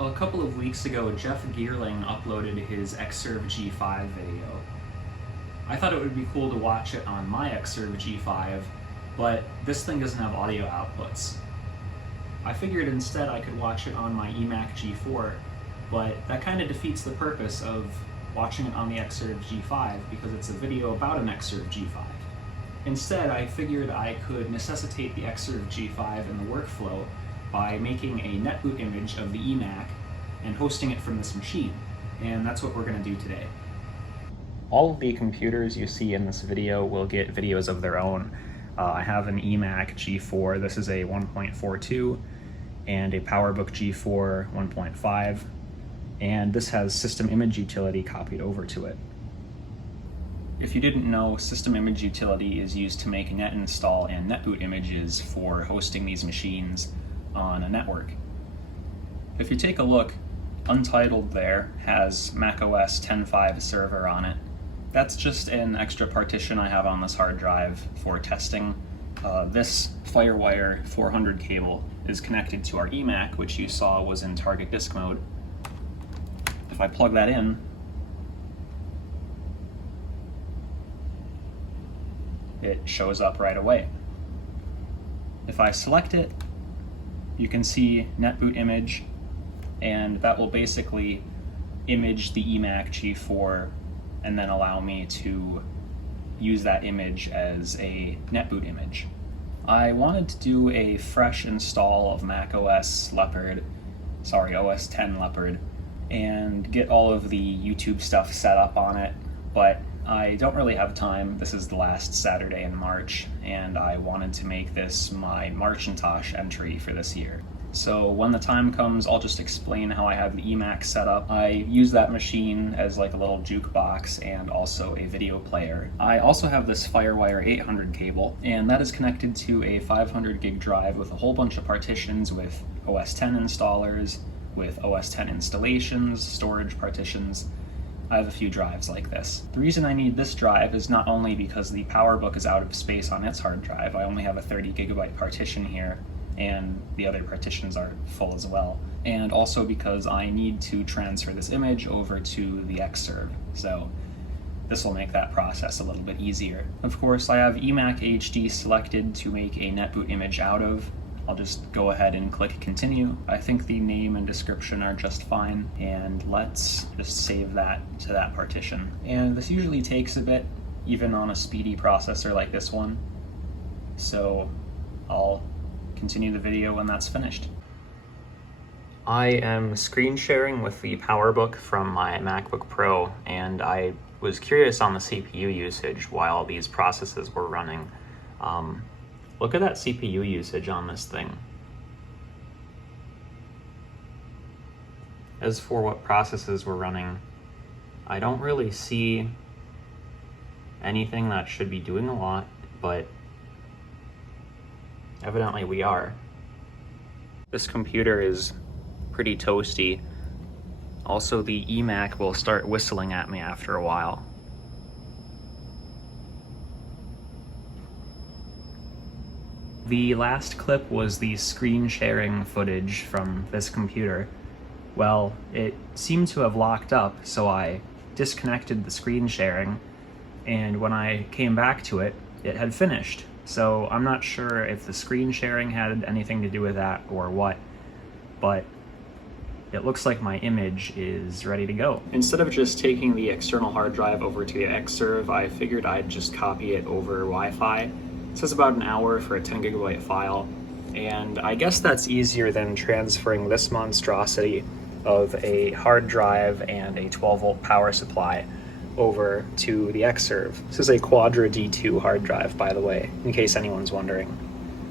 Well, a couple of weeks ago, Jeff Geerling uploaded his Xserve G5 video. I thought it would be cool to watch it on my Xserve G5, but this thing doesn't have audio outputs. I figured instead I could watch it on my eMac G4, but that kind of defeats the purpose of watching it on the Xserve G5 because it's a video about an Xserve G5. Instead, I figured I could necessitate the Xserve G5 in the workflow by making a NetBoot image of the eMac and hosting it from this machine, and that's what we're going to do today. All of the computers you see in this video will get videos of their own. I have an eMac G4, this is a 1.42, and a PowerBook G4 1.5, and this has System Image Utility copied over to it. If you didn't know, System Image Utility is used to make net install and NetBoot images for hosting these machines on a network. If you take a look, Untitled there has macOS 10.5 server on it. That's just an extra partition I have on this hard drive for testing. This FireWire 400 cable is connected to our eMac, which you saw was in target disk mode. If I plug that in, it shows up right away. If I select it, you can see NetBoot image, and that will basically image the eMac G4 and then allow me to use that image as a NetBoot image. I wanted to do a fresh install of OS 10 Leopard, and get all of the YouTube stuff set up on it, but I don't really have time. This is the last Saturday in March, and I wanted to make this my marchintosh entry for this year. So when the time comes, I'll just explain how I have the eMac set up. I use that machine as like a little jukebox and also a video player. I also have this FireWire 800 cable, and that is connected to a 500 gig drive with a whole bunch of partitions with OS 10 installers, with OS 10 installations, storage partitions. I have a few drives like this. The reason I need this drive is not only because the PowerBook is out of space on its hard drive. I only have a 30 gigabyte partition here, and the other partitions are full as well. And also because I need to transfer this image over to the Xserve, so this will make that process a little bit easier. Of course, I have eMac HD selected to make a NetBoot image out of. I'll just go ahead and click continue. I think the name and description are just fine, and let's just save that to that partition. And this usually takes a bit, even on a speedy processor like this one, so I'll continue the video when that's finished. I am screen sharing with the PowerBook from my MacBook Pro, and I was curious on the CPU usage while these processes were running. Look at that CPU usage on this thing. As for what processes were running, I don't really see anything that should be doing a lot, but evidently we are. This computer is pretty toasty. Also, the eMac will start whistling at me after a while. The last clip was the screen sharing footage from this computer. Well, it seemed to have locked up, so I disconnected the screen sharing, and when I came back to it, it had finished. So I'm not sure if the screen sharing had anything to do with that or what, but it looks like my image is ready to go. Instead of just taking the external hard drive over to the Xserve, I figured I'd just copy it over Wi-Fi. It says about an hour for a 10 gigabyte file, and I guess that's easier than transferring this monstrosity of a hard drive and a 12 volt power supply over to the Xserve. This is a Quadra D2 hard drive, by the way, in case anyone's wondering.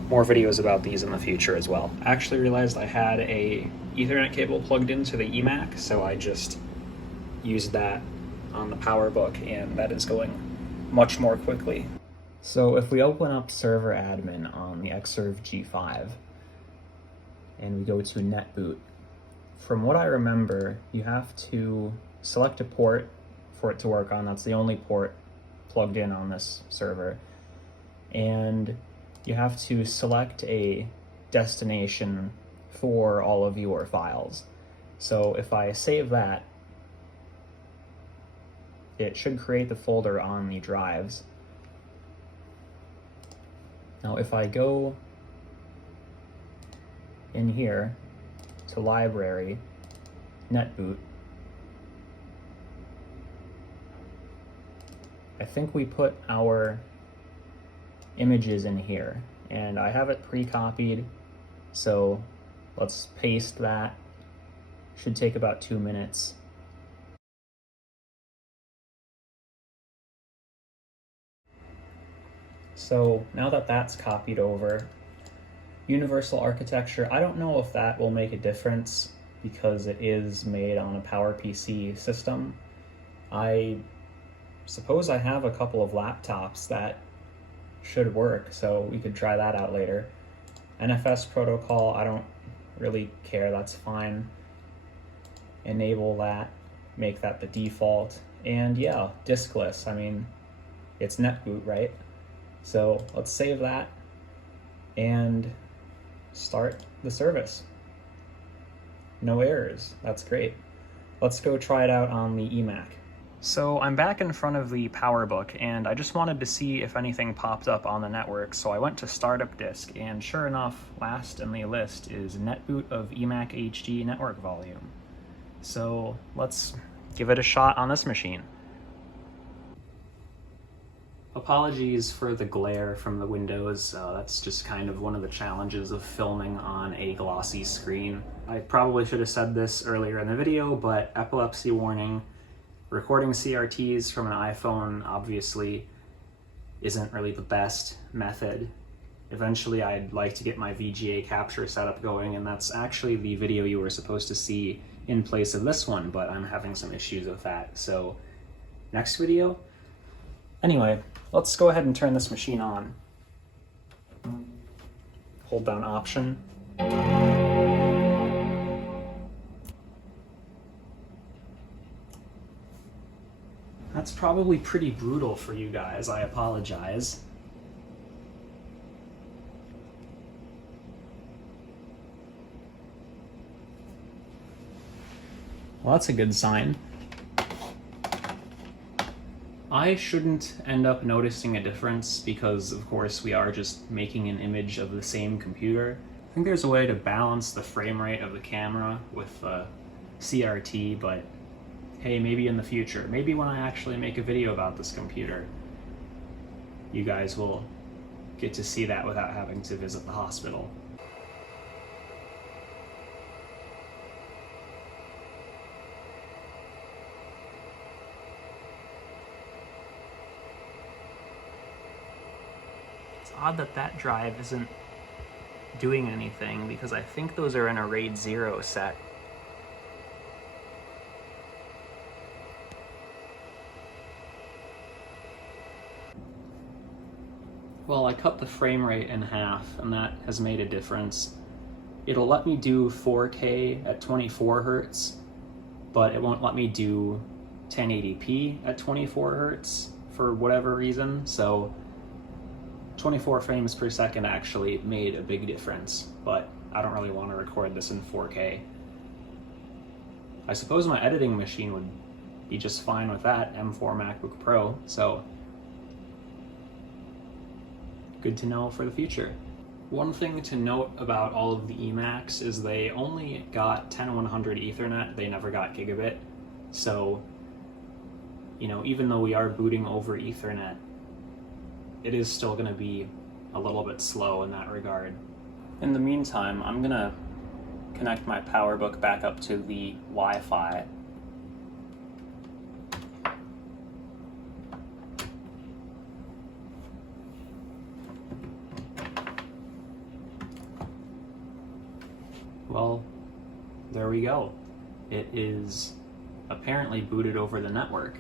More videos about these in the future as well. I actually realized I had a Ethernet cable plugged into the eMac, so I just used that on the PowerBook, and that is going much more quickly. So if we open up Server Admin on the Xserve G5 and we go to NetBoot, from what I remember, you have to select a port for it to work on. That's the only port plugged in on this server. And you have to select a destination for all of your files. So if I save that, it should create the folder on the drives. Now if I go in here to library, NetBoot, I think we put our images in here, and I have it pre-copied, so let's paste that. Should take about 2 minutes. So now that that's copied over, universal architecture, I don't know if that will make a difference because it is made on a PowerPC system. I suppose I have a couple of laptops that should work, so we could try that out later. NFS protocol, I don't really care, that's fine. Enable that, make that the default. And yeah, diskless, I mean, it's NetBoot, right? So let's save that and start the service. No errors, that's great. Let's go try it out on the eMac. So I'm back in front of the PowerBook, and I just wanted to see if anything popped up on the network, so I went to Startup Disk, and sure enough, last in the list is NetBoot of eMac HD network volume. So let's give it a shot on this machine. Apologies for the glare from the windows, that's just kind of one of the challenges of filming on a glossy screen. I probably should have said this earlier in the video, but epilepsy warning. Recording CRTs from an iPhone obviously isn't really the best method. Eventually I'd like to get my VGA capture setup going, and that's actually the video you were supposed to see in place of this one, but I'm having some issues with that, so next video? Anyway, let's go ahead and turn this machine on. Hold down Option. That's probably pretty brutal for you guys, I apologize. Well, that's a good sign. I shouldn't end up noticing a difference because, of course, we are just making an image of the same computer. I think there's a way to balance the frame rate of the camera with CRT, but hey, maybe in the future, maybe when I actually make a video about this computer, you guys will get to see that without having to visit the hospital. It's odd that that drive isn't doing anything because I think those are in a RAID 0 set. Well, I cut the frame rate in half, and that has made a difference. It'll let me do 4K at 24 Hz, but it won't let me do 1080p at 24 Hz for whatever reason, so 24 frames per second actually made a big difference, but I don't really want to record this in 4K. I suppose my editing machine would be just fine with that, M4 MacBook Pro, so good to know for the future. One thing to note about all of the eMacs is they only got 10100 Ethernet, they never got gigabit. So, you know, even though we are booting over Ethernet, it is still going to be a little bit slow in that regard. In the meantime, I'm going to connect my PowerBook back up to the Wi-Fi. Well, there we go. It is apparently booted over the network.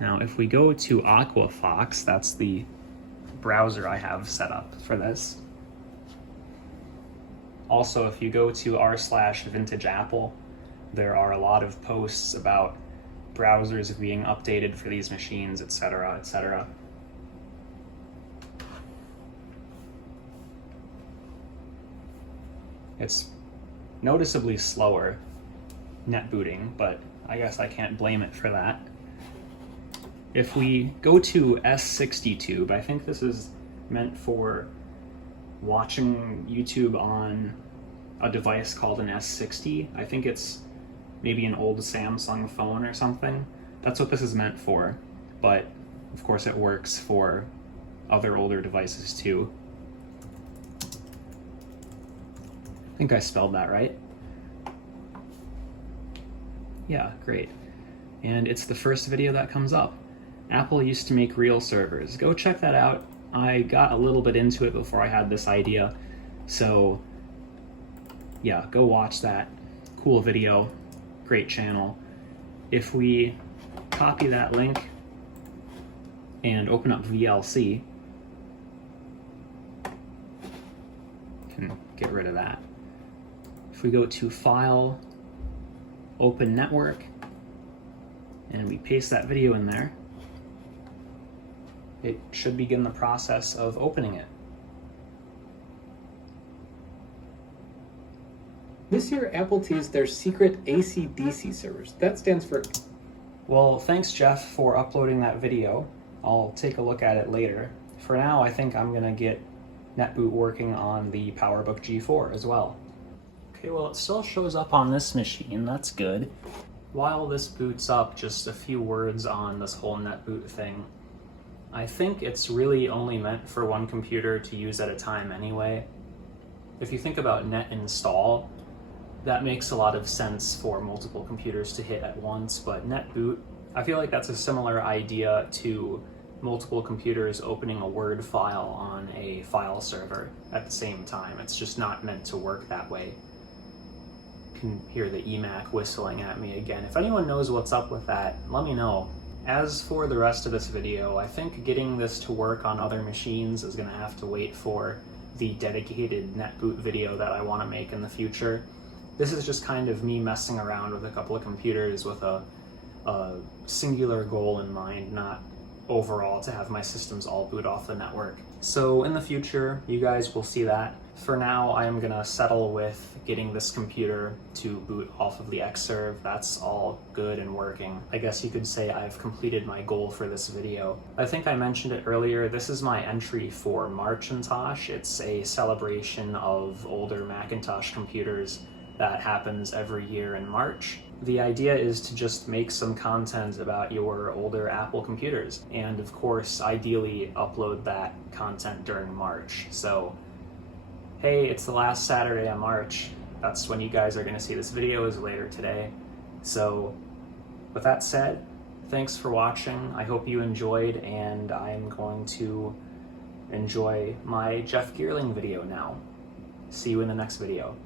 Now, if we go to Aquafox, that's the browser I have set up for this. Also, if you go to r/vintageapple, there are a lot of posts about browsers being updated for these machines, etc., etc. It's noticeably slower NetBooting, but I guess I can't blame it for that. If we go to S60 I think this is meant for watching YouTube on a device called an S60. I think it's maybe an old Samsung phone or something. That's what this is meant for, but of course it works for other older devices too. I think I spelled that right. Yeah, great. And it's the first video that comes up. Apple used to make real servers. Go check that out. I got a little bit into it before I had this idea, so yeah, go watch that. Cool video, great channel. If we copy that link and open up VLC, can get rid of that. If we go to File, Open Network, and we paste that video in there, it should begin the process of opening it. This year, Apple teased their secret AC/DC servers. That stands for... Well, thanks, Jeff, for uploading that video. I'll take a look at it later. For now, I think I'm gonna get NetBoot working on the PowerBook G4 as well. Okay, well, it still shows up on this machine. That's good. While this boots up, just a few words on this whole NetBoot thing. I think it's really only meant for one computer to use at a time anyway. If you think about net install, that makes a lot of sense for multiple computers to hit at once, but NetBoot, I feel like that's a similar idea to multiple computers opening a Word file on a file server at the same time. It's just not meant to work that way. You can hear the eMac whistling at me again. If anyone knows what's up with that, let me know. As for the rest of this video, I think getting this to work on other machines is going to have to wait for the dedicated NetBoot video that I want to make in the future. This is just kind of me messing around with a couple of computers with a singular goal in mind, not overall to have my systems all boot off the network. So in the future, you guys will see that. For now, I am gonna settle with getting this computer to boot off of the Xserve. That's all good and working. I guess you could say I've completed my goal for this video. I think I mentioned it earlier, this is my entry for Marchintosh. It's a celebration of older Macintosh computers that happens every year in March. The idea is to just make some content about your older Apple computers, and of course, ideally upload that content during March. So, hey, it's the last Saturday of March. That's when you guys are gonna see this video, is later today. So, with that said, thanks for watching. I hope you enjoyed, and I'm going to enjoy my Jeff Geerling video now. See you in the next video.